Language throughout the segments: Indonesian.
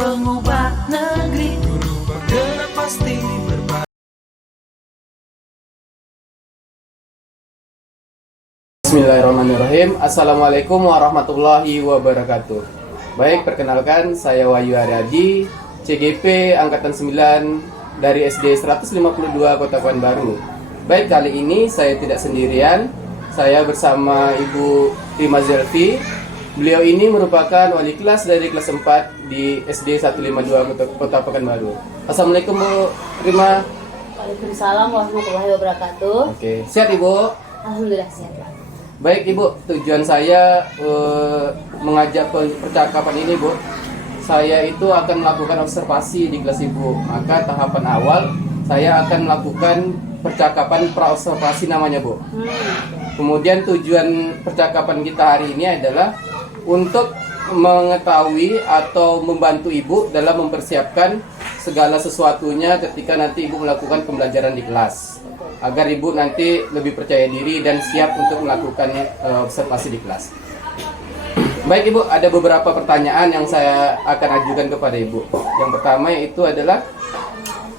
pengubah negeri, guru bergerak pasti berbagi. Bismillahirrahmanirrahim. Assalamualaikum warahmatullahi wabarakatuh. Baik, perkenalkan saya Wahyu Aryadi, CGP Angkatan 9 dari SD 152 Kota Pekanbaru. Baik, kali ini saya tidak sendirian. Saya bersama Ibu Rima Zelfi. Beliau ini merupakan wali kelas dari kelas 4 di SD 152 Kota Pekanbaru. Assalamualaikum Bu Rima. Waalaikumsalam warahmatullahi wabarakatuh. Oke, sehat Ibu? Alhamdulillah sehat. Baik Ibu, tujuan saya mengajak percakapan ini Bu, saya itu akan melakukan observasi di kelas Ibu. Maka tahapan awal saya akan melakukan percakapan pra-observasi namanya Bu. Kemudian tujuan percakapan kita hari ini adalah untuk mengetahui atau membantu Ibu dalam mempersiapkan segala sesuatunya ketika nanti Ibu melakukan pembelajaran di kelas, agar Ibu nanti lebih percaya diri dan siap untuk melakukan observasi di kelas. Baik Ibu, ada beberapa pertanyaan yang saya akan ajukan kepada Ibu. Yang pertama yaitu adalah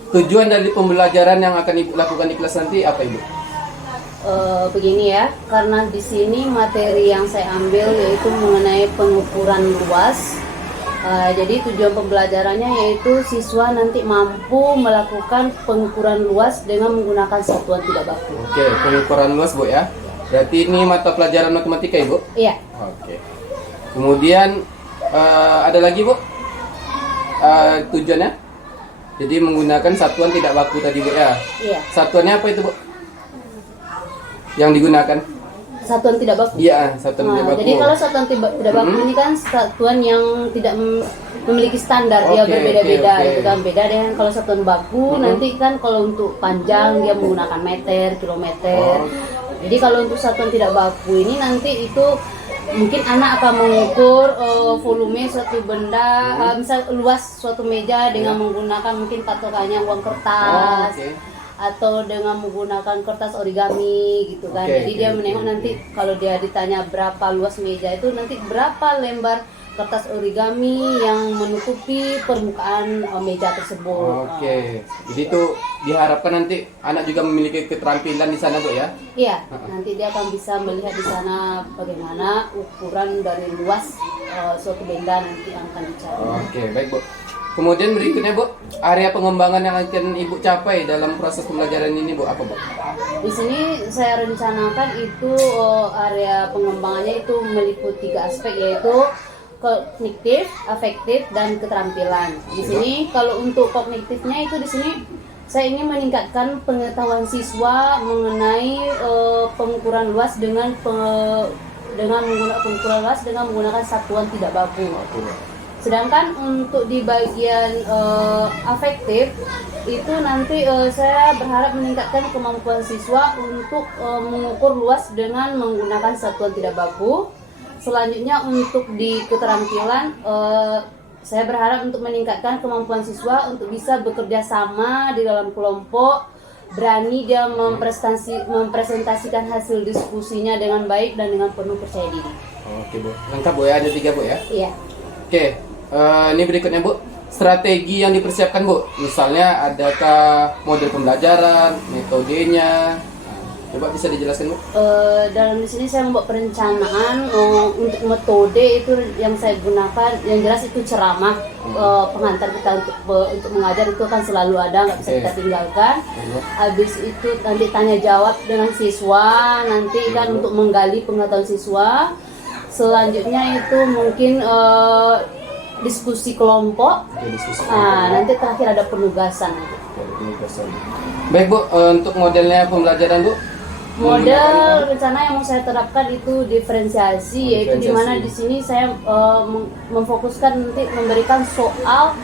tujuan dari pembelajaran yang akan Ibu lakukan di kelas nanti apa Ibu? Begini ya, karena di sini materi yang saya ambil yaitu mengenai pengukuran luas. Jadi tujuan pembelajarannya yaitu siswa nanti mampu melakukan pengukuran luas dengan menggunakan satuan tidak baku. Oke, pengukuran luas Bu ya. Berarti ini mata pelajaran matematika Ibu? Iya. Oke. Kemudian ada lagi Bu tujuannya? Jadi menggunakan satuan tidak baku tadi Bu ya? Iya. Satuannya apa itu Bu? Yang digunakan? Satuan tidak baku. Iya, satuan tidak baku. Jadi kalau satuan tidak baku ini kan satuan yang tidak memiliki standar, dia berbeda-beda gitu kan. Beda dengan kalau satuan baku nanti kan kalau untuk panjang dia menggunakan meter, kilometer. Jadi kalau untuk satuan tidak baku ini nanti itu mungkin anak akan mengukur volume suatu benda, misal luas suatu meja dengan menggunakan mungkin patokannya uang kertas. Atau dengan menggunakan kertas origami gitu kan. Jadi dia menengok nanti kalau dia ditanya berapa luas meja itu nanti berapa lembar kertas origami yang menutupi permukaan meja tersebut. Jadi itu diharapkan nanti anak juga memiliki keterampilan di sana Bu ya? Iya, nanti dia akan bisa melihat di sana bagaimana ukuran dari luas suatu benda nanti yang akan dicari. Baik Bu. Kemudian berikutnya Bu, area pengembangan yang akan Ibu capai dalam proses pembelajaran ini Bu, apa Bu? Di sini saya rencanakan itu area pengembangannya itu meliputi 3 aspek yaitu kognitif, afektif, dan keterampilan. Di sini kalau untuk kognitifnya itu di sini saya ingin meningkatkan pengetahuan siswa mengenai pengukuran luas dengan menggunakan satuan tidak baku. Sedangkan untuk di bagian afektif itu nanti saya berharap meningkatkan kemampuan siswa untuk mengukur luas dengan menggunakan satuan tidak baku. Selanjutnya untuk di keterampilan saya berharap untuk meningkatkan kemampuan siswa untuk bisa bekerja sama di dalam kelompok, berani dia mempresentasikan hasil diskusinya dengan baik dan dengan penuh percaya diri. Oke Bu, lengkap Bu ya, ada 3 Bu ya? Iya. Oke, ini berikutnya Bu, strategi yang dipersiapkan Bu. Misalnya adakah model pembelajaran, metodenya? Coba bisa dijelaskan Bu? Dalam di sini saya membuat perencanaan untuk metode itu yang saya gunakan, yang jelas itu ceramah. Pengantar kita untuk mengajar itu kan selalu ada, nggak bisa kita tinggalkan. Habis itu nanti tanya jawab dengan siswa, nanti kan untuk menggali pengetahuan siswa. Selanjutnya itu mungkin diskusi kelompok. Nanti terakhir ada penugasan. Baik Bu, untuk modelnya pembelajaran Bu? Model rencana yang mau saya terapkan itu diferensiasi, yaitu di mana di sini saya memfokuskan nanti memberikan soal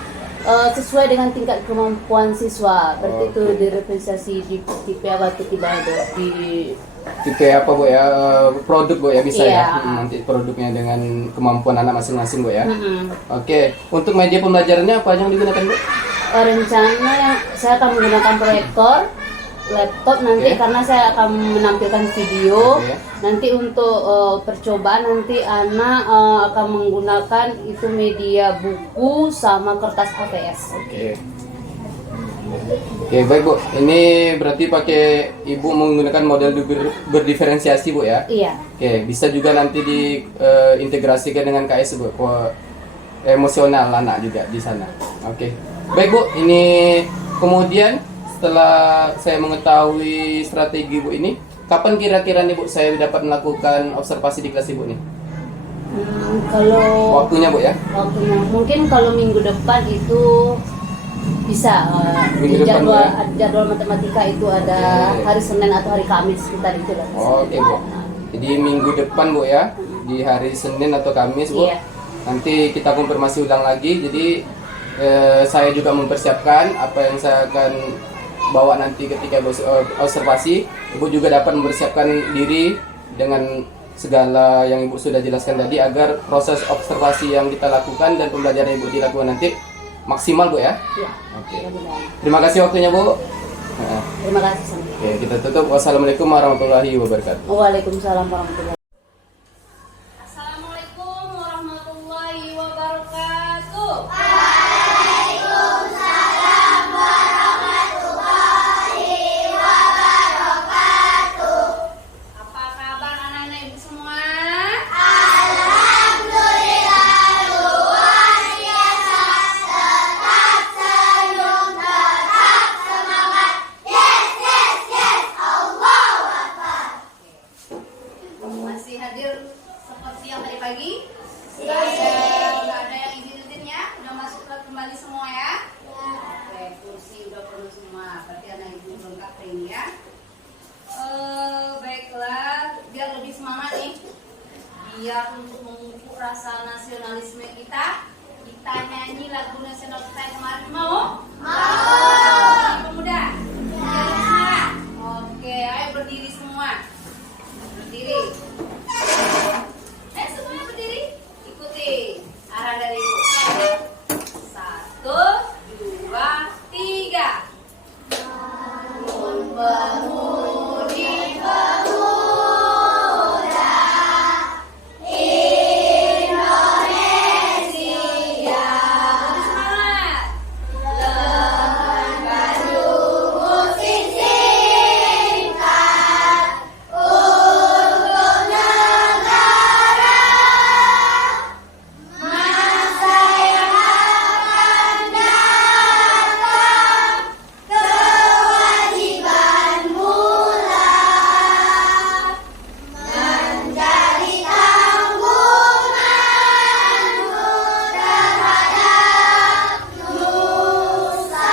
sesuai dengan tingkat kemampuan siswa. Berarti itu diferensiasi di tipe apa tuh di tipe apa Bu ya, produk Bu ya bisa ya, nanti produknya dengan kemampuan anak masing-masing Bu ya. Oke, untuk media pembelajarannya apa yang digunakan Bu? Rencana yang saya akan menggunakan proyektor, laptop nanti Oke. karena saya akan menampilkan video. Oke. Nanti untuk percobaan nanti anak akan menggunakan itu media buku sama kertas APS. Oke. Oke, baik Bu. Ini berarti pakai Ibu menggunakan model berdiferensiasi Bu ya? Iya. Oke, bisa juga nanti diintegrasikan dengan KS Bu. Emosional anak juga di sana. Oke. Baik Bu, ini kemudian setelah saya mengetahui strategi Bu ini, kapan kira-kira nih Bu saya dapat melakukan observasi di kelas Ibu nih? Kalau Waktunya Bu ya? waktunya mungkin kalau minggu depan itu bisa Minggu di depan, jadwal matematika itu ada Oke. hari Senin atau hari Kamis sekitar itu lah. Oke Bu. Jadi minggu depan Bu ya, di hari Senin atau Kamis Bu. Iya. Nanti kita konfirmasi ulang lagi. Jadi saya juga mempersiapkan apa yang saya akan bawa nanti ketika observasi. Ibu juga dapat mempersiapkan diri dengan segala yang Ibu sudah jelaskan tadi agar proses observasi yang kita lakukan dan pembelajaran Ibu dilakukan nanti maksimal Bu ya. Iya. Oke. Mudah-mudahan. Terima kasih waktunya Bu. Nah, Terima kasih sama. oke, kita tutup. Wassalamualaikum warahmatullahi wabarakatuh. Waalaikumsalam warahmatullahi. Assalamualaikum warahmatullahi wabarakatuh. Apa kabar anak-anak ibu semua? Masih hadir seperti yang tadi pagi? Nggak ada yang izin ya? Udah masuk kembali semua ya? Oke, kursi udah penuh semua. Berarti anak ibu lengkap ini ya. Baiklah, biar lebih semangat nih. Biar untuk memupuk rasa nasionalisme kita nyanyi lagu nasional kita yang kemarin mau? Pemuda? Biar lebih semangat. Oke, ayo berdiri semua. Berdiri. Semuanya berdiri. Ikuti arahan dari ibu. 1, 2, 3. Membangun Indonesia. Lebih semangat. Lengan jungu singkat untuk negara. Masa yang akan datang, kewajiban mula menjadi tanggunganmu terhadap nusa,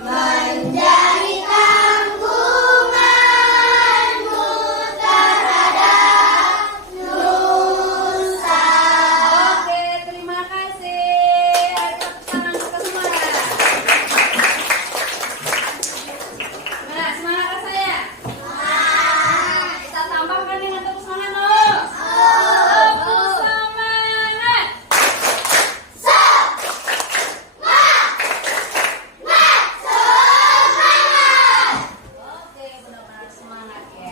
menjadi tanggunganmu terhadap nusa. Oke, terima kasih. Ayo tepuk tangan kita semua. Gimana semangat rasanya? Kita tambahkan dengan tepuk semangat loh. Tepuk semangat. Oke, benar-benar semangat ya.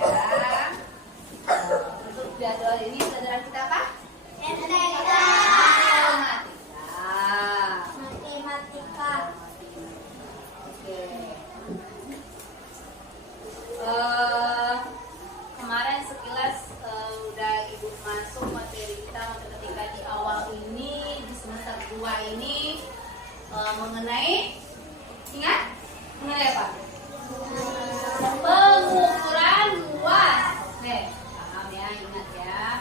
Untuk jadwal ini pelajaran kita apa? Matematika. Oke. Kemarin sekilas udah ibu masuk materi kita matematika di awal ini di semester 2 ini mengenai mengenai apa? Pengukuran luas. Nih, paham ya, ingat ya.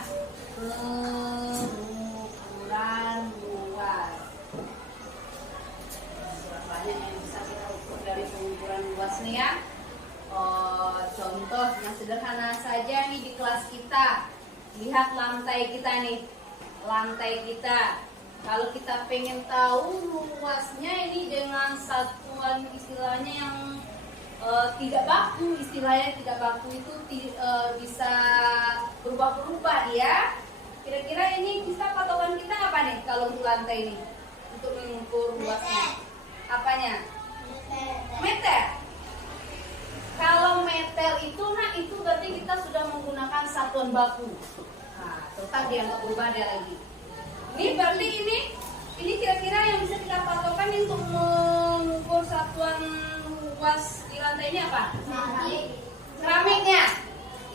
Pengukuran luas. Berapa banyak yang bisa kita ukur dari pengukuran luas nih ya? Contoh yang sederhana saja nih di kelas kita. Lihat lantai kita nih. Lantai kita. Kalau kita pengen tahu luasnya ini dengan satuan istilahnya yang tidak baku, istilahnya tidak baku itu bisa berubah-berubah ya. Kira-kira ini kita patokan kita apa nih kalau untuk lantai ini? Untuk mengukur luasnya. Apanya? Meter. Kalau meter itu, nah itu berarti kita sudah menggunakan satuan baku. Nah, tetap dianggap berubah ada lagi. Ini berarti ini kira-kira yang bisa kita patokan untuk mengukur satuan luas di lantai ini apa? Keramiknya.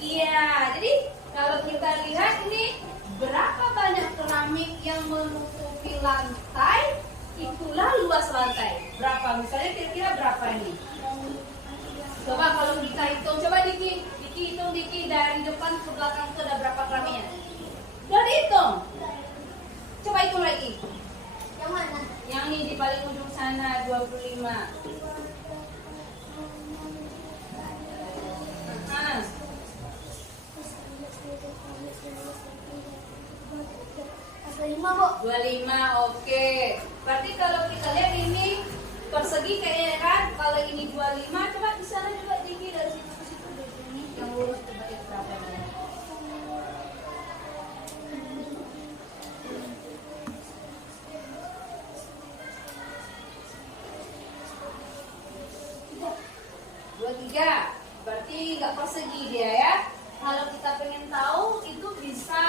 Iya, jadi kalau kita lihat ini berapa banyak keramik yang menutupi lantai, itulah luas lantai. Berapa? Misalnya kira-kira berapa ini? Coba kalau kita hitung, coba Diki hitung Diki dari depan ke belakang itu ada berapa keramiknya? Udah dihitung. Coba hitung lagi. Yang mana? Yang ini di paling ujung sana 25. Nah. 25, Bu. 25, oke. Berarti kalau kita lihat ini persegi kayaknya kan, kalau ini 25, coba di sana juga Diki dari situ ke situ dari sini yang lurus coba itu berapa ya? Tiga, berarti nggak persegi dia ya. Kalau kita pengen tahu itu bisa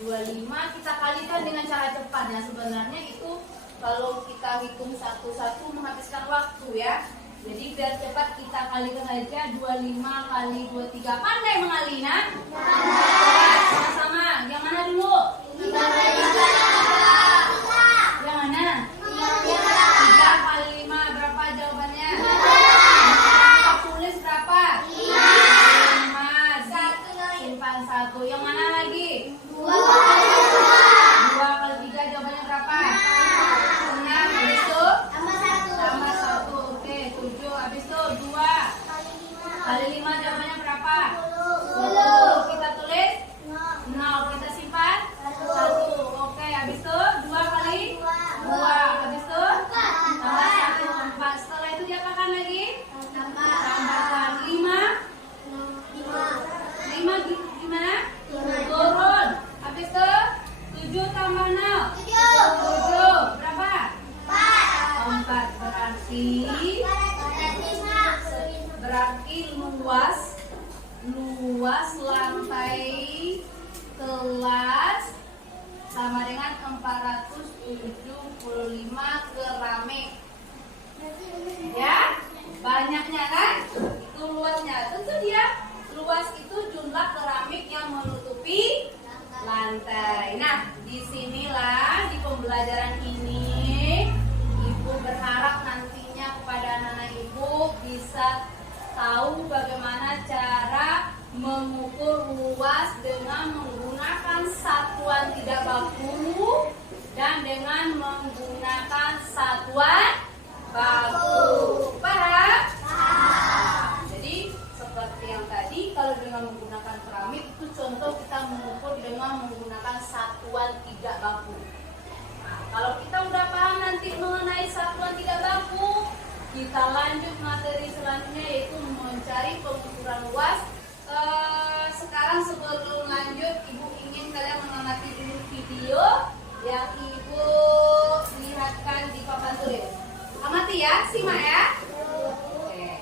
25 kita kalikan dengan cara cepat. Nah sebenarnya itu kalau kita hitung satu-satu menghabiskan waktu ya. Jadi biar cepat kita kalikan aja 25 kali 23. Pandai mengalina? Sama-sama. Yang mana dulu? Yang mana? 3 kali 5 berapa jawabannya? Tulis berapa? 5. Simpan 1. Yang mana lagi? 2 kali 3 jawabannya berapa? 6. Habis itu? Tambah 1. Oke, 7. Habis itu 2 kali 5 jawabannya berapa? 10. Kita tulis? 0. Kita simpan? 1. Oke, habis itu 2 kali 2. Habis itu? Tambah 1. 4. Setelah itu diapakan lagi? Tambahkan 5 gimana? Turun. Habis itu 7 tambah 0 7 berapa? 4. Berarti luas lantai kelas sama dengan 475 keramik. Ya, banyaknya kan? Itu luasnya. Tentu dia luas itu jumlah keramik yang menutupi lantai. Nah, disinilah di pembelajaran ini Ibu berharap nantinya kepada anak-anak Ibu bisa tahu bagaimana cara mengukur luas dengan menggunakan satuan tidak baku dan dengan menggunakan satuan baku. Paham? Jadi seperti yang tadi, kalau dengan menggunakan keramik itu contoh kita mengukur dengan menggunakan satuan tidak baku. Nah, kalau kita udah paham nanti mengenai satuan tidak baku, kita lanjut materi selanjutnya yaitu mencari pengukuran luas. Sekarang sebelum lanjut, Ibu ingin kalian mengamati dulu video yang Ibu lihatkan di papan tulis. Amati ya, simak ya. Oke.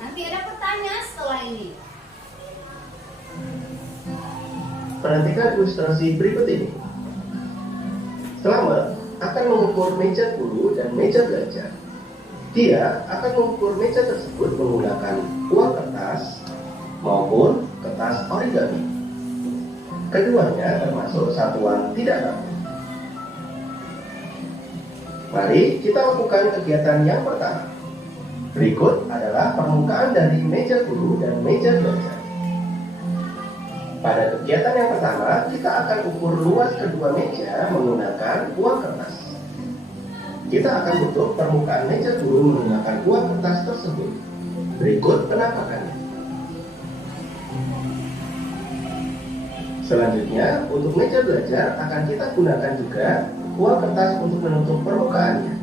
Nanti ada pertanyaan setelah ini. Perhatikan ilustrasi berikut ini. Selamat akan mengukur meja guru dan meja belajar. Dia akan mengukur meja tersebut menggunakan uang kertas maupun kertas origami. Keduanya termasuk satuan tidak baku. Mari kita lakukan kegiatan yang pertama. Berikut adalah permukaan dari meja guru dan meja belajar. Pada kegiatan yang pertama, kita akan ukur luas kedua meja menggunakan uang kertas. Kita akan tutup permukaan meja guru menggunakan uang kertas tersebut. Berikut penampakannya. Selanjutnya, untuk meja belajar akan kita gunakan juga uang kertas untuk menutup permukaannya.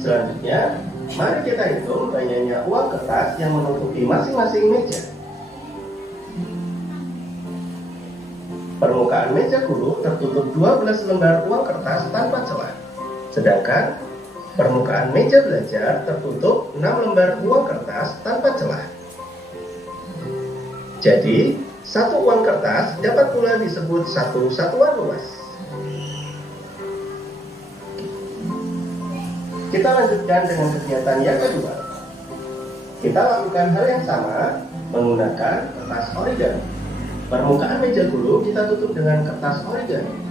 Selanjutnya, mari kita hitung banyaknya uang kertas yang menutupi masing-masing meja. Permukaan meja guru tertutup 12 lembar uang kertas tanpa celah. Sedangkan Permukaan meja belajar tertutup 6 lembar uang kertas tanpa celah. Jadi, satu uang kertas dapat pula disebut satu satuan luas. Kita lanjutkan dengan kegiatan yang kedua. Kita lakukan hal yang sama menggunakan kertas origami. Permukaan meja guru kita tutup dengan kertas origami.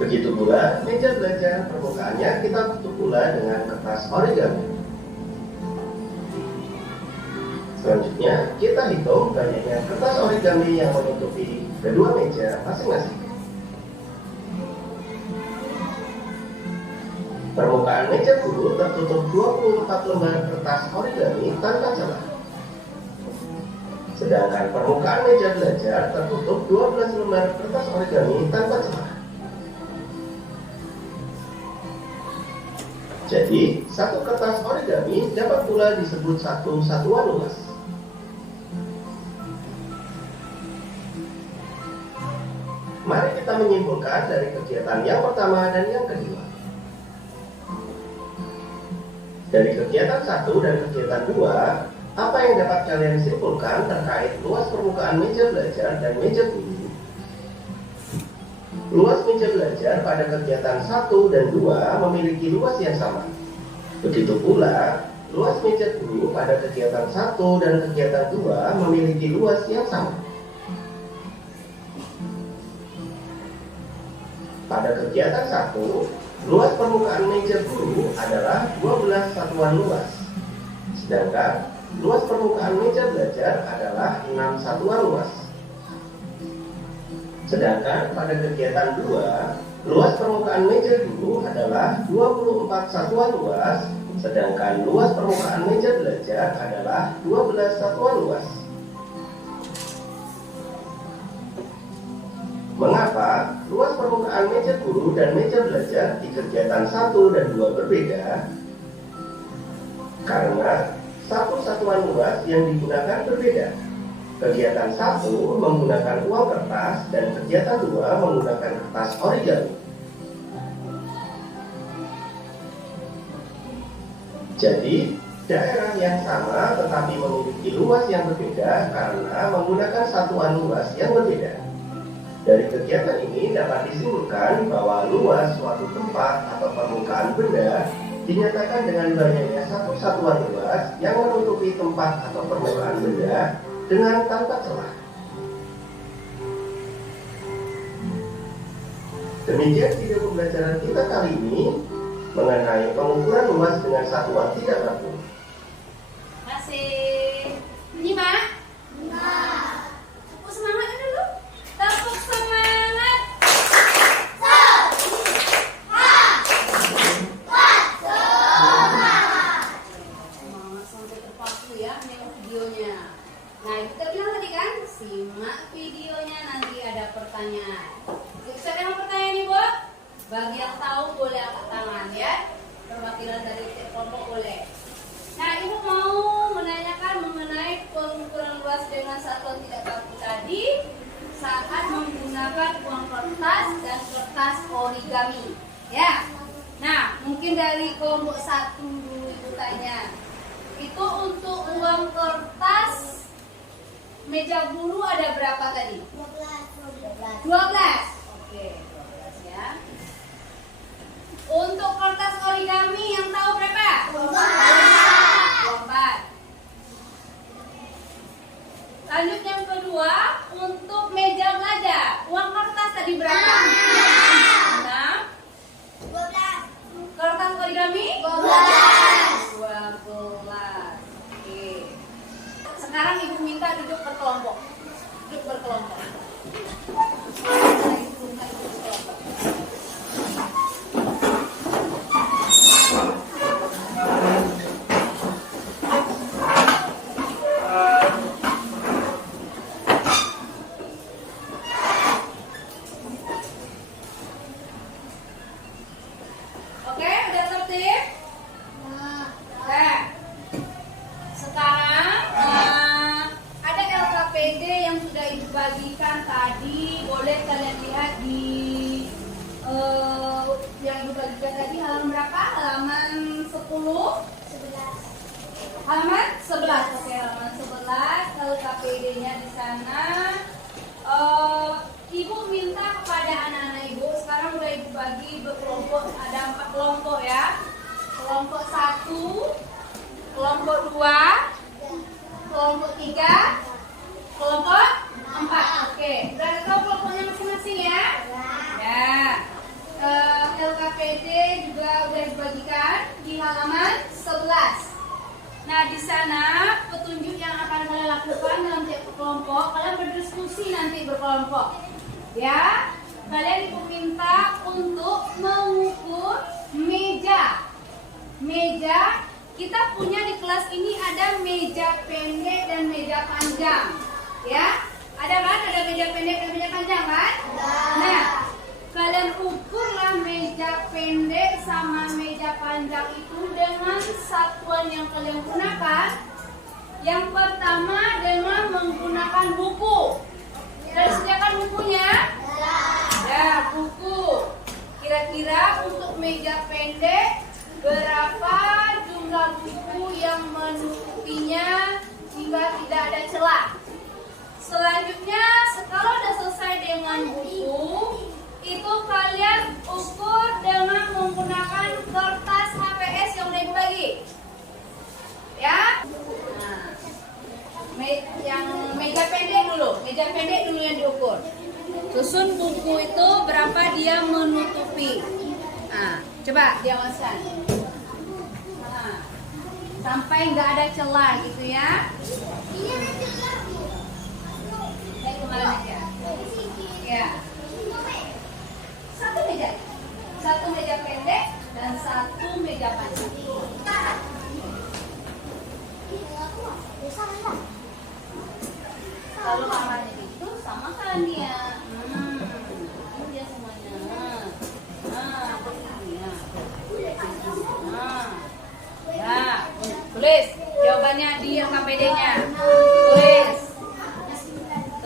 Begitu pula meja belajar permukaannya kita tutup pula dengan kertas origami. Selanjutnya kita hitung banyaknya kertas origami yang menutupi kedua meja masing-masing. Permukaan meja guru tertutup 24 lembar kertas origami tanpa celah. Sedangkan permukaan meja belajar tertutup 12 lembar kertas origami tanpa celah. Jadi, satu kertas origami dapat pula disebut satu satuan luas. Mari kita menyimpulkan dari kegiatan yang pertama dan yang kedua. Dari kegiatan 1 dan kegiatan 2, apa yang dapat kalian simpulkan terkait luas permukaan meja belajar dan meja guru? Luas meja belajar pada kegiatan 1 dan 2 memiliki luas yang sama. Begitu pula, luas meja guru pada kegiatan 1 dan kegiatan 2 memiliki luas yang sama. Pada kegiatan 1, luas permukaan meja guru adalah 12 satuan luas. Sedangkan luas permukaan meja belajar adalah 6 satuan luas. Sedangkan pada kegiatan 2, luas permukaan meja guru adalah 24 satuan luas, sedangkan luas permukaan meja belajar adalah 12 satuan luas. Mengapa luas permukaan meja guru dan meja belajar di kegiatan 1 dan 2 berbeda? Karena satu satuan luas yang digunakan berbeda. Kegiatan 1 menggunakan uang kertas dan kegiatan 2 menggunakan kertas origami. Jadi, daerah yang sama tetapi memiliki luas yang berbeda karena menggunakan satuan luas yang berbeda. Dari kegiatan ini dapat disimpulkan bahwa luas suatu tempat atau permukaan benda dinyatakan dengan banyaknya satu satuan luas yang menutupi tempat atau permukaan benda dengan tanpa celah. Demikian video pembelajaran kita kali ini mengenai pengukuran luas dengan satuan tidak baku. Masih menyimak? Tepuk semangatnya dulu. Tepuk semangat. Semangat sampai terpaku ya nengok videonya. Nah, kita bilang tadi kan, simak videonya, nanti ada pertanyaan. Bisa yang pertanyaan nih, Bu? Bagi yang tahu boleh angkat tangan ya. Perwakilan dari kelompok boleh. Nah, Ibu mau menanyakan mengenai pengukuran luas dengan satuan tidak baku tadi saat menggunakan uang kertas dan kertas origami. Ya. Nah, mungkin dari kelompok 1 dulu Ibu tanya. Itu untuk uang kertas meja guru ada berapa tadi? 12. Oke, 12 ya. Untuk kertas origami yang tahu berapa? 24. Lanjut yang kedua, untuk meja belajar, uang kertas tadi berapa? 6. 12. Kertas origami? 12. Oke. Sekarang Ibu minta duduk berkelompok. Duduk berkelompok. Oke, udah tertib? Oke. Sekarang ada LKPD dibagikan tadi, boleh kalian lihat di yang dibagikan tadi halaman berapa? Halaman 10? 11. Halaman 11. Oke, halaman 11. LKPD-nya di sana. Ibu minta kepada anak-anak ibu, sekarang udah ibu bagi berkelompok, ada 4 kelompok ya. Kelompok 1, kelompok 2, kelompok 3, kelompok 4. Oke, udah tahu kelompoknya masing-masing ya? Ya. LKPD juga udah dibagikan di halaman 11. Nah, di sana petunjuk yang akan kalian lakukan dalam tiap kelompok, kalian berdiskusi nanti berkelompok. Ya, kalian diminta untuk mengukur meja. Meja, kita punya di kelas ini ada meja pendek dan meja panjang. Ya, ada kan? Ada meja pendek dan meja panjang kan? Nah, kalian ukurlah meja pendek sama meja panjang itu dengan satuan yang kalian gunakan. Yang pertama dengan menggunakan buku. Sudah disediakan bukunya? Ya, buku. Kira-kira untuk meja pendek berapa jumlah buku yang menutupinya hingga tidak ada celah? Selanjutnya, kalau sudah selesai dengan buku, itu kalian ukur dengan menggunakan kertas HPS yang udah dibagi. Ya. Nah, yang meja pendek dulu yang diukur. Susun buku itu berapa dia menutupi. Nah, coba diawaskan. Nah, sampai nggak ada celah gitu ya. Ini ada celah. Kayak kemarin aja. Ya. Satu meja pendek dan satu meja panjang. Kalau kamarnya itu sama kan dia. Ini dia semuanya. Ya, tulis jawabannya di LKPD-nya. Tulis.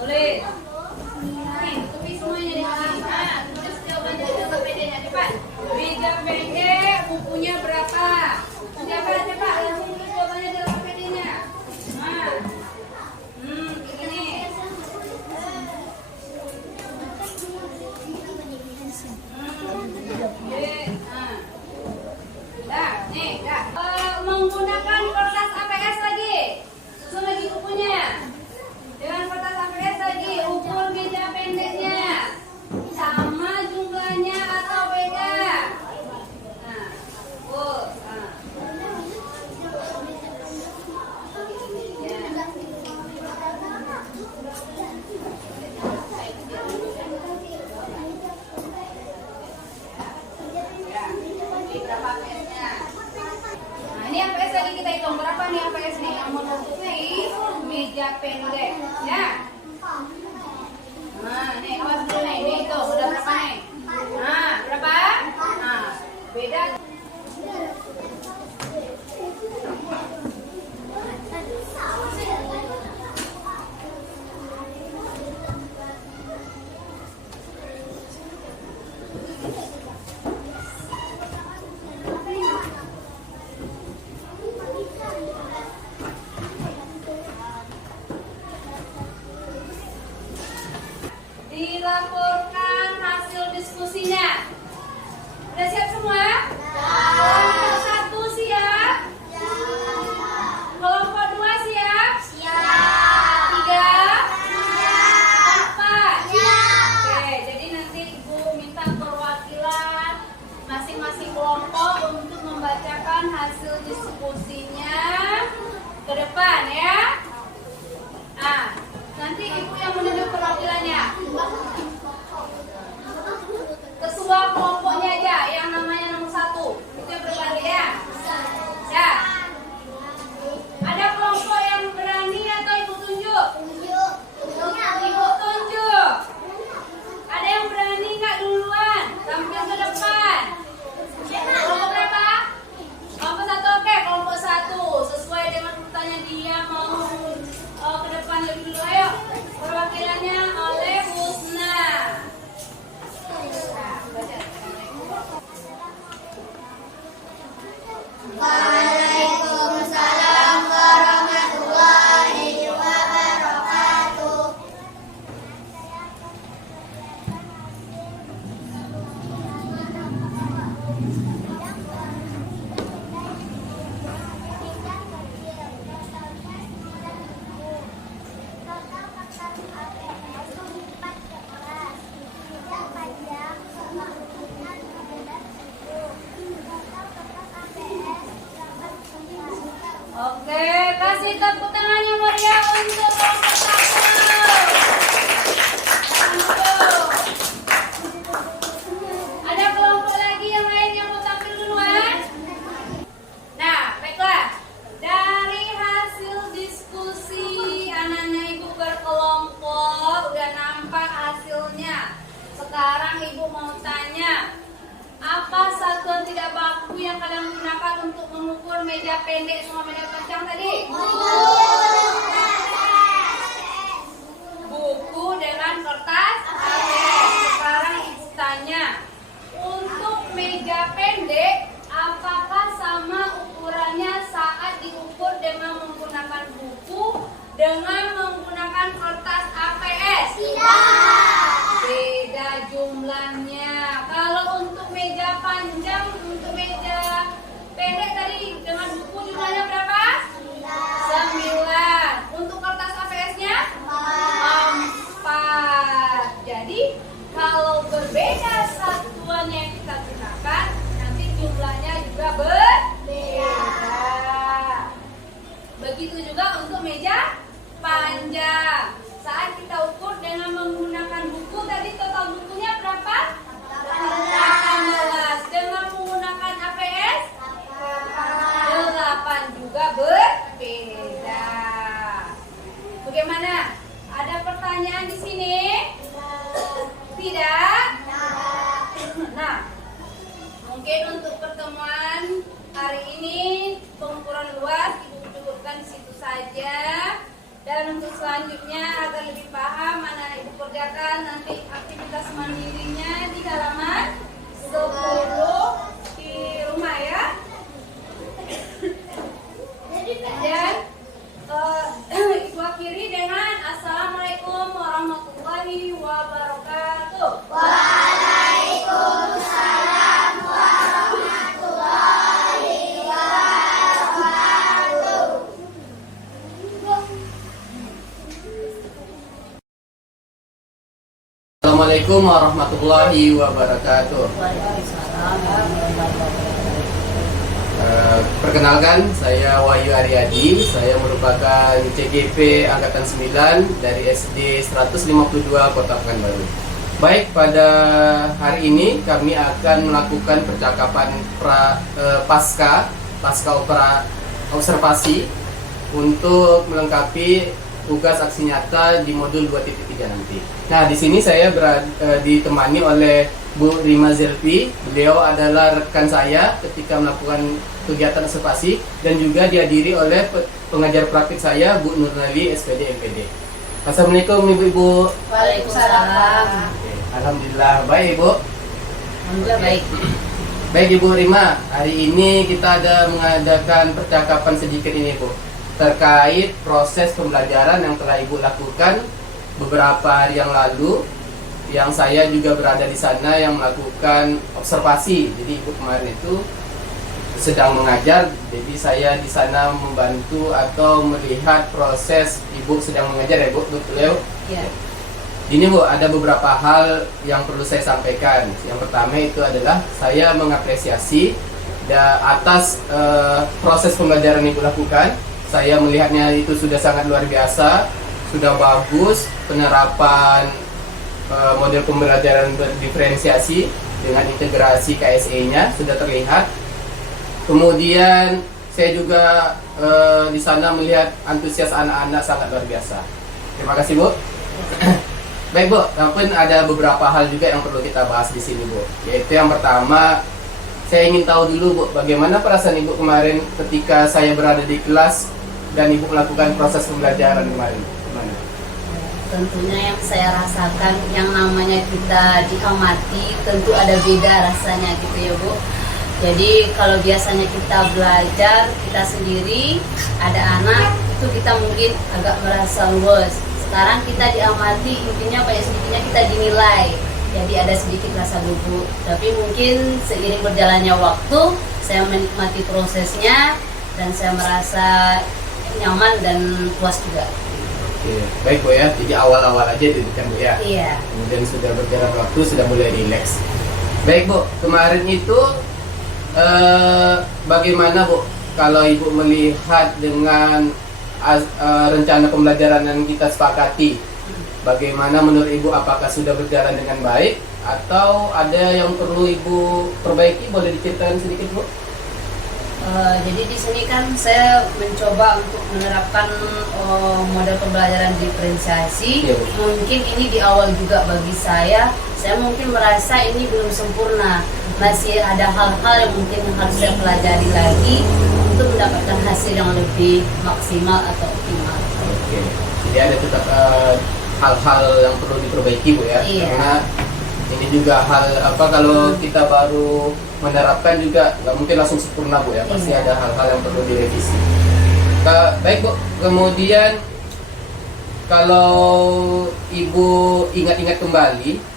Nih, tulis semuanya di sini. Tulis jawabannya di LKPD-nya cepat. Meja pendek bukunya berapa? Cepat. Langsung tulis jawabannya di LKPD-nya. Ini. Menggunakan kertas APS lagi. Susun lagi bukunya. Dengan kertas APS lagi, ukur meja pendeknya. Sama jumlahnya atau beda? Nah, ukur. Berapa APS-nya? Nah, ini APS lagi kita hitung berapa nih APS nih yang menutupi meja pendek ya. Nah, nih awas dulu nih, ini itu udah berapa nih? Nah, berapa? Nah, beda. Dilaporkan hasil diskusinya. Udah siap semua? Kelompok 1 siap? Kelompok 2 siap? 3? 4? Oke, jadi nanti Ibu minta perwakilan masing-masing kelompok untuk membacakan hasil diskusinya ke depan ya. Nah, nanti Ibu yang menunjuk perwakilannya. Ketua kelompoknya aja yang namanya nomor 1. Itu yang berganti ya. Ya. Ada kelompok yang berani atau Ibu tunjuk? Ibu tunjuk. Ada yang berani nggak duluan? Tampil ke depan. Kelompok berapa? Kelompok 1, oke. Kelompok 1 sesuai dengan urutannya dia mau Beri tepuk tangan yang meriah untuk kelompok 1. Ada kelompok lagi yang lain yang mau tampil duluan? Nah, baiklah. Dari hasil diskusi anak-anak ibu berkelompok udah nampak hasilnya. Sekarang ibu mau tanya, apa satuan tidak baku yang kalian gunakan untuk mengukur meja pendek sama meja panjang tadi? Buku dengan kertas. Sekarang ibu tanya, untuk meja pendek, apakah sama ukurannya saat diukur dengan menggunakan buku dengan menggunakan kertas APS? Beda jumlahnya. Kalau untuk meja panjang, untuk meja pendek tadi dengan buku jumlahnya berapa? 9. Untuk kertas APS-nya? 4. Jadi kalau berbeda satuannya yang kita gunakan, nanti jumlahnya juga berbeda. Begitu juga untuk meja panjang. Saat kita ukur dengan menggunakan buku, tadi total bukunya berapa? 18. Dengan menggunakan APS? 8 juga berbeda. Bagaimana? Ada pertanyaan di sini? Tidak? Nah, mungkin untuk pertemuan hari ini pengukuran luas ibu cukupkan di situ saja. Dan untuk selanjutnya agar lebih paham mana ibu kerjakan nanti aktivitas mandirinya di halaman 10 di rumah ya. Dan ibu akhiri dengan Assalamualaikum warahmatullahi wabarakatuh. Waalaikumsalam warahmatullahi wabarakatuh. Assalamualaikum warahmatullahi wabarakatuh. Perkenalkan, saya Wahyu Aryadi. Saya merupakan CGP Angkatan 9 dari SD 152 Kota Pekanbaru. Baik, pada hari ini kami akan melakukan percakapan pasca observasi untuk melengkapi tugas aksi nyata di modul 2.3 nanti. Nah, di sini saya ditemani oleh Bu Rima Zelfi. Beliau adalah rekan saya ketika melakukan kegiatan observasi dan juga dihadiri oleh pengajar praktik saya Bu Nurnali SPD MPD. Assalamualaikum Ibu-ibu. Waalaikumsalam. Alhamdulillah baik Ibu. Alhamdulillah baik. Baik Ibu Rima, hari ini kita ada mengadakan percakapan sedikit ini Bu, terkait proses pembelajaran yang telah Ibu lakukan beberapa hari yang lalu, yang saya juga berada di sana yang melakukan observasi. Jadi Ibu kemarin itu sedang mengajar, jadi saya di sana membantu atau melihat proses Ibu sedang mengajar ya Bu, betul ya Bu? Iya. Ini Bu, ada beberapa hal yang perlu saya sampaikan. Yang pertama itu adalah saya mengapresiasi atas proses pembelajaran Ibu lakukan. Saya melihatnya itu sudah sangat luar biasa, sudah bagus penerapan model pembelajaran berdiferensiasi dengan integrasi KSE-nya sudah terlihat. Kemudian saya juga di sana melihat antusias anak-anak sangat luar biasa. Terima kasih Bu. Baik Bu, namun ada beberapa hal juga yang perlu kita bahas di sini Bu. Yaitu yang pertama, saya ingin tahu dulu Bu, bagaimana perasaan Ibu kemarin ketika saya berada di kelas dan Ibu melakukan proses pembelajaran kemarin? Gimana? Tentunya yang saya rasakan, yang namanya kita diamati, tentu ada beda rasanya gitu ya Bu. Jadi kalau biasanya kita belajar kita sendiri, ada anak itu kita mungkin agak merasa luas. Sekarang kita diamati, intinya banyak sedikitnya kita dinilai. Jadi ada sedikit rasa gugup. Tapi mungkin seiring berjalannya waktu, saya menikmati prosesnya dan saya merasa nyaman dan puas juga. Oke, baik Bu ya. Jadi awal-awal aja kan Bu ya. Iya. Kemudian sudah berjalan waktu, sudah mulai rileks. Baik Bu, kemarin itu bagaimana Bu kalau Ibu melihat dengan rencana pembelajaran yang kita sepakati. Bagaimana menurut Ibu, apakah sudah berjalan dengan baik atau ada yang perlu Ibu perbaiki? Boleh diceritakan sedikit, Bu? Jadi di sini kan saya mencoba untuk menerapkan model pembelajaran diferensiasi. Iya, Bu. Mungkin ini di awal juga bagi saya mungkin merasa ini belum sempurna. Masih ada hal-hal yang mungkin harus saya pelajari lagi untuk mendapatkan hasil yang lebih maksimal atau optimal. Oke. Jadi ada tetap hal-hal yang perlu diperbaiki, Bu ya. Iya. Karena ini juga hal apa, kalau kita baru menerapkan juga nggak mungkin langsung sempurna, Bu ya. Pasti Iya. ada hal-hal yang perlu direvisi. Baik, Bu. Kemudian kalau Ibu ingat-ingat kembali,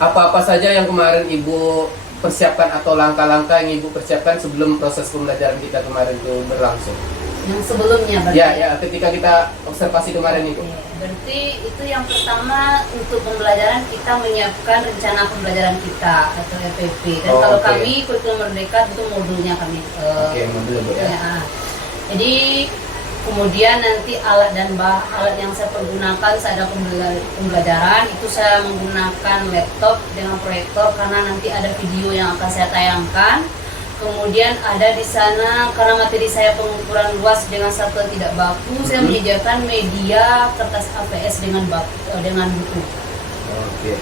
apa-apa saja yang kemarin Ibu persiapkan atau langkah-langkah yang Ibu persiapkan sebelum proses pembelajaran kita kemarin itu berlangsung? Yang sebelumnya berarti. Ya, ketika kita observasi kemarin itu. Iya, berarti itu yang pertama untuk pembelajaran kita menyiapkan rencana pembelajaran kita atau RPP. Dan Oh, kalau oke. kami kurikulum merdeka itu modulnya kami. Oke, modul, Bu ya. Ya. Jadi kemudian nanti alat yang saya pergunakan saat ada pembelajaran itu saya menggunakan laptop dengan proyektor karena nanti ada video yang akan saya tayangkan. Kemudian ada di sana karena materi saya pengukuran luas dengan satuan tidak baku, saya menyediakan media kertas APS dengan buku. Oke.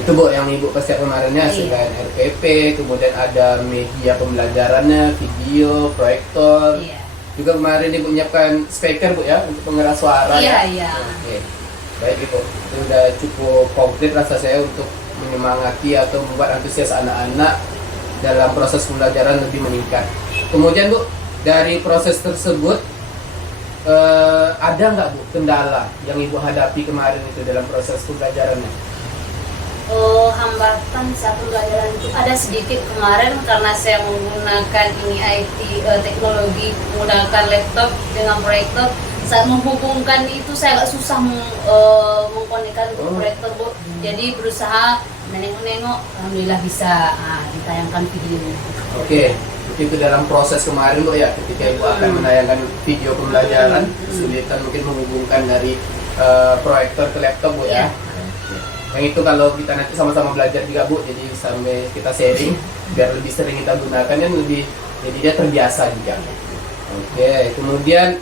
Itu, Bu, yang Ibu persiapkan kemarinnya. Iya. Selain RPP, kemudian ada media pembelajarannya, video, proyektor. Iya. Juga kemarin Ibu menyiapkan speaker, Bu ya, untuk pengeras suara. Iya, ya. iya. Oke. Baik, Ibu. Itu udah cukup konkret rasa saya untuk menyemangati atau membuat antusias anak-anak dalam proses pembelajaran lebih meningkat. Kemudian, Bu, dari proses tersebut ada nggak, Bu, kendala yang Ibu hadapi kemarin itu dalam proses pembelajarannya? Hambatan saat pembelajaran itu ada sedikit kemarin karena saya menggunakan ini IT teknologi, menggunakan laptop dengan proyektor. Saat menghubungkan itu saya agak susah mengkonekkan ke proyektor, Bu. Jadi berusaha menengok-nengok, alhamdulillah bisa ditayangkan videonya. Oke, itu dalam proses kemarin, Bu ya, ketika Ibu akan menayangkan video pembelajaran, kesulitan mungkin menghubungkan dari proyektor ke laptop, Bu ya. Iya. Yang itu kalau kita nanti sama-sama belajar juga, Bu, jadi sampai kita sharing biar lebih sering kita gunakan dan lebih, jadi dia terbiasa juga. Oke, kemudian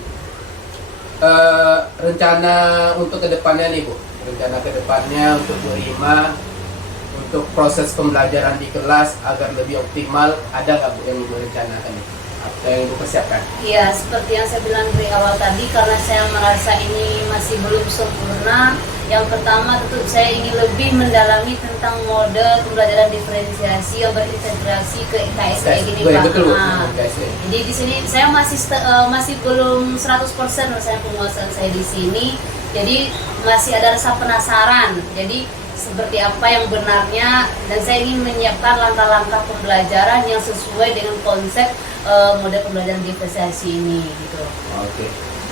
rencana untuk kedepannya nih, Bu, rencana kedepannya untuk Bu Rima untuk proses pembelajaran di kelas agar lebih optimal, ada nggak, Bu, yang Ibu rencanakan nih? Apa yang Ibu persiapkan? Iya, seperti yang saya bilang dari awal tadi, karena saya merasa ini masih belum sempurna. Yang pertama, tentu saya ingin lebih mendalami tentang mode pembelajaran diferensiasi yang berintegrasi ke IKS kayak gini, Pak. Betul, Nah, guys. jadi di sini saya masih belum 100% rasanya penguasaan saya di sini. Jadi masih ada rasa penasaran. Jadi seperti apa yang benarnya, dan saya ingin menyiapkan langkah-langkah pembelajaran yang sesuai dengan konsep mode pembelajaran diferensiasi ini gitu. Oke.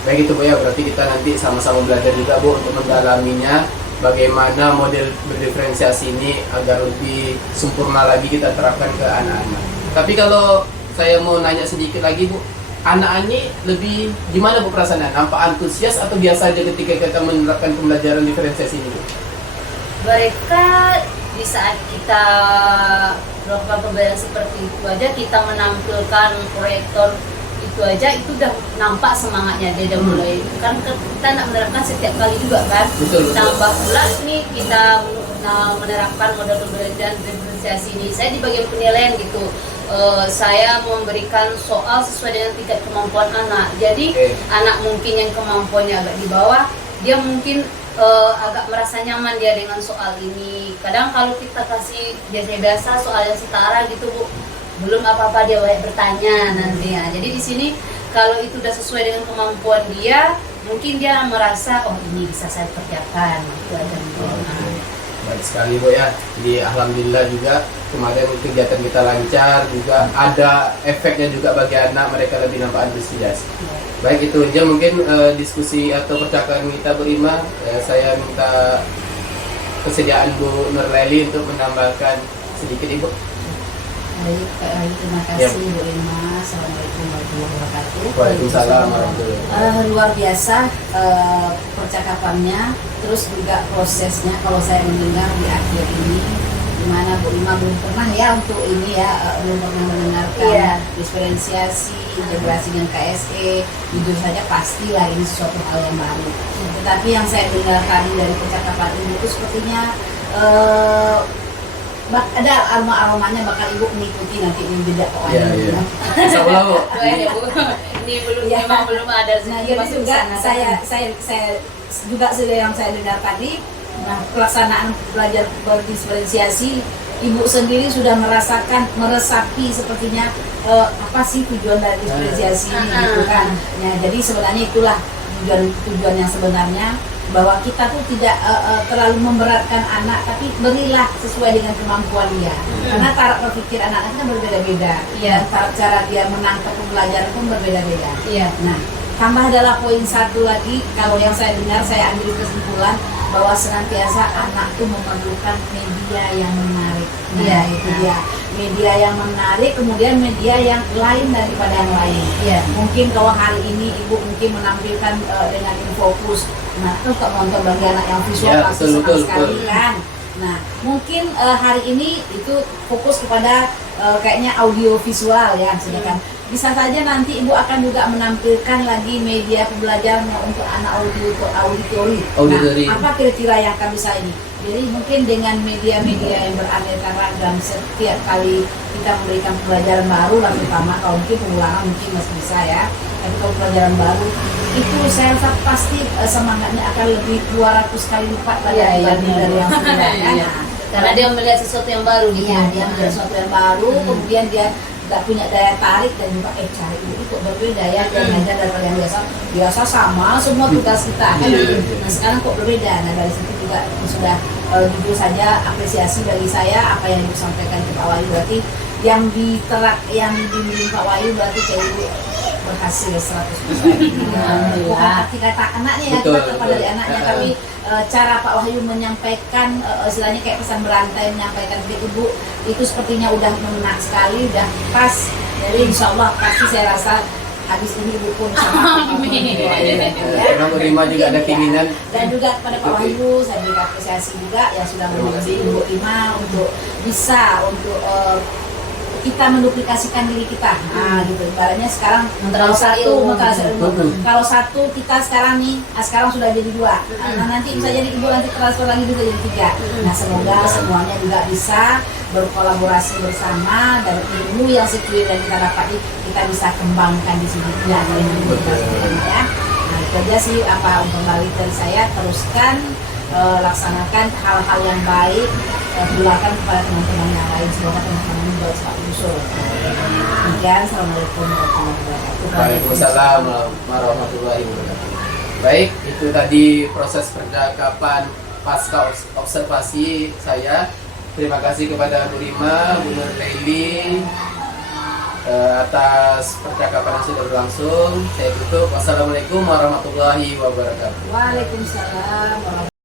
Baik itu, Bu ya, berarti kita nanti sama-sama belajar juga, Bu, untuk mendalaminya bagaimana model berdiferensiasi ini agar lebih sempurna lagi kita terapkan ke anak-anak. Tapi kalau saya mau nanya sedikit lagi, Bu, anak-anak lebih gimana, Bu, perasaannya? Nampak antusias atau biasa aja ketika kita menerapkan pembelajaran diferensiasi ini, Bu? Mereka di saat kita melakukan pembelajaran seperti itu aja, kita menampilkan proyektor itu aja, itu udah nampak semangatnya. Dia udah mulai, kan kita nak menerapkan setiap kali juga kan. Betul. Tambah pula nih kita menerapkan model pembelajaran diferensiasi ini. Saya di bagian penilaian gitu, saya memberikan soal sesuai dengan tingkat kemampuan anak. Jadi anak mungkin yang kemampuannya agak di bawah, dia mungkin agak merasa nyaman dia dengan soal ini. Kadang kalau kita kasih biasa-biasa soal yang setara gitu, Bu, belum apa-apa dia banyak bertanya nantinya. Jadi di sini kalau itu udah sesuai dengan kemampuan dia, mungkin dia merasa oh ini bisa saya kerjakan. Itu aja. Baik sekali, Bu ya. Jadi alhamdulillah juga kemarin kegiatan kita lancar, juga ada efeknya juga bagi anak, mereka lebih nampak antusias. Baik, itu aja mungkin diskusi atau percakapan kita berima. Saya minta kesediaan Bu Nurleli untuk menambahkan sedikit, Ibu. Baik, Kak Ayu, terima kasih Bu Irma. Assalamualaikum warahmatullahi wabarakatuh. Waalaikumsalam warahmatullahi wabarakatuh. Luar biasa percakapannya, terus juga prosesnya. Kalau saya mendengar di akhir ini, dimana Bu Irma belum pernah ya untuk ini ya, belum pernah mendengarkan diferensiasi, integrasi dengan KSE, jujur saja pastilah ini sesuatu hal yang baru. Tetapi yang saya dengar tadi dari percakapan ini itu sepertinya ada aroma-aromanya bakal Ibu mengikuti nanti ini beda kok. Iya. Insyaallah Bu. Ya, Bu. Ini belum memang belum ada sih. Nah, jadi juga saya juga sudah yang saya dengar tadi, nah pelaksanaan belajar berdiferensiasi, Ibu sendiri sudah merasakan, meresapi sepertinya apa sih tujuan dari diferensiasi ini gitu kan. Nah, jadi sebenarnya itulah tujuan yang sebenarnya, bahwa kita tuh tidak terlalu memberatkan anak, tapi berilah sesuai dengan kemampuan dia. Karena taraf berpikir anak-anak kan berbeda-beda, dan taraf cara dia menangkap pembelajaran pun berbeda-beda. Nah, tambah adalah poin satu lagi, kalau yang saya dengar, saya ambil kesimpulan bahwa senantiasa anak tuh memerlukan media yang menarik. Nah, itu dia. Media yang menarik, kemudian media yang lain daripada yang lain. Mungkin kalau hari ini Ibu mungkin menampilkan dengan infokus, nah terus kok nonton bagi anak yang visual pasti senang sekali kan. Nah, mungkin hari ini itu fokus kepada kayaknya audio visual ya, sedangkan bisa saja nanti Ibu akan juga menampilkan lagi media pembelajaran untuk anak auditori. Nah, apa kira-kira yang akan bisa ini? Jadi mungkin dengan media-media yang beraneka ragam, setiap kali kita memberikan pembelajaran baru, lah terutama kalau mungkin pengulangan mungkin masih bisa ya, tapi kalau pembelajaran baru itu saya rasa pasti semangatnya akan lebih 200 kali lipat dari yang sebelumnya. Karena dia melihat sesuatu yang baru gitu. Iya, dia melihat sesuatu yang baru, kemudian dia nggak punya daya tarik dan juga cari ini kok berbeda ya, dan ngajar daripada yang biasa sama semua tugas kita kan. Nah sekarang kok berbeda. Nah dari situ juga sudah jujur saja apresiasi bagi saya apa yang disampaikan ke Pak Wahyu, berarti yang dibimbing Pak Wahyu berarti saya berhasil 100%. Bukan arti kata anaknya ya, kita kepada dari anaknya, tapi cara Pak Wahyu menyampaikan istilahnya kayak pesan berantai, menyampaikan ke Ibu itu sepertinya udah mengena sekali, udah pas. Jadi insya Allah pasti saya rasa habis ini Ibu pun sama. Karena Bu Irma juga ada keinginan. Dan juga kepada Pak Wahyu saya berikan apresiasi juga yang sudah membimbing Bu Irma untuk bisa untuk kita menduplikasikan diri kita. Nah, gitu. Ibaratnya sekarang kalau satu kita sekarang nih, sekarang sudah jadi 2. Nah, nanti bisa jadi Ibu nanti transfer lagi bisa jadi 3. Nah, semoga semuanya juga bisa berkolaborasi bersama dan ilmu yang sekiranya yang kita dapat kita bisa kembangkan di sini ya. Nah, itu aja sih apa untuk balik dari saya, teruskan laksanakan hal-hal yang baik, tularkan kepada teman-teman yang lain, semoga teman-teman juga selalu usul. Demikian, assalamualaikum warahmatullahi wabarakatuh. Waalaikumsalam warahmatullahi wabarakatuh. Baik, itu tadi proses percakapan pasca observasi saya. Terima kasih kepada Bu Irma, Bu Nur Laili atas percakapan yang sudah berlangsung. Saya tutup. Wassalamualaikum warahmatullahi wabarakatuh. Waalaikumsalam warahmatullahi wabarakatuh.